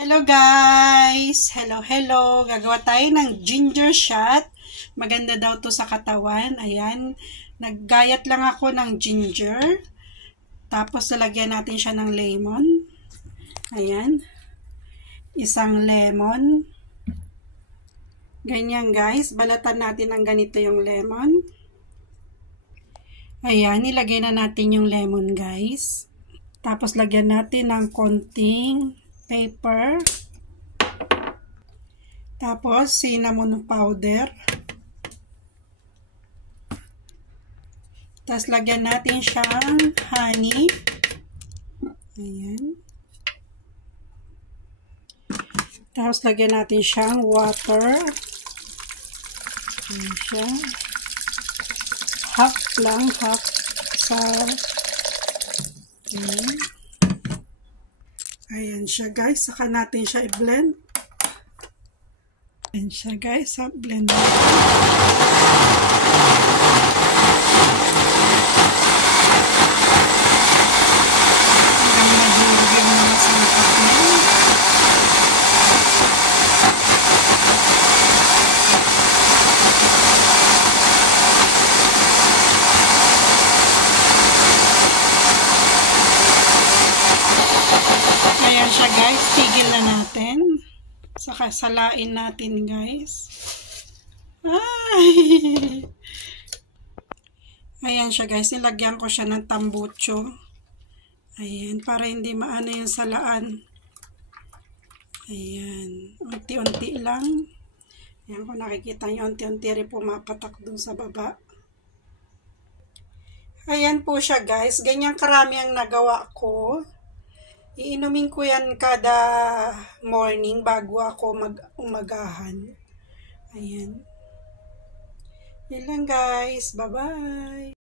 Hello guys! Hello! Gagawa tayo ng ginger shot. Maganda daw to sa katawan. Ayan. Naggayat lang ako ng ginger. Tapos lalagyan natin siya ng lemon. Ayan. Isang lemon. Ganyan guys. Balatan natin ng ganito yung lemon. Ayan. Nilagay na natin yung lemon guys. Tapos lagyan natin ng konting pepper. Tapos, cinnamon powder. Tapos, lagyan natin siyang honey. Ayan. Tapos, lagyan natin siyang water. Ayan siya. Half sa ayan. Ayan siya guys. Saka natin siya i-blend. Ayan siya guys. Blend natin. Hanggang mahirigin na masangkap na. Ayan siya guys. Tigil na natin. Saka salain natin guys. Ay! Ayan siya guys. Nilagyan ko siya ng tambucho. Ayan. Para hindi maano yung salaan. Ayan. Unti-unti lang. Ayan. Kung nakikita nyo, unti-unti rin pumapatak dun sa baba. Ayan po siya guys. Ganyan karami ang nagawa ko. Iinumin ko yan kada morning bago ako umagahan. Ayan. Yan lang guys. Bye-bye.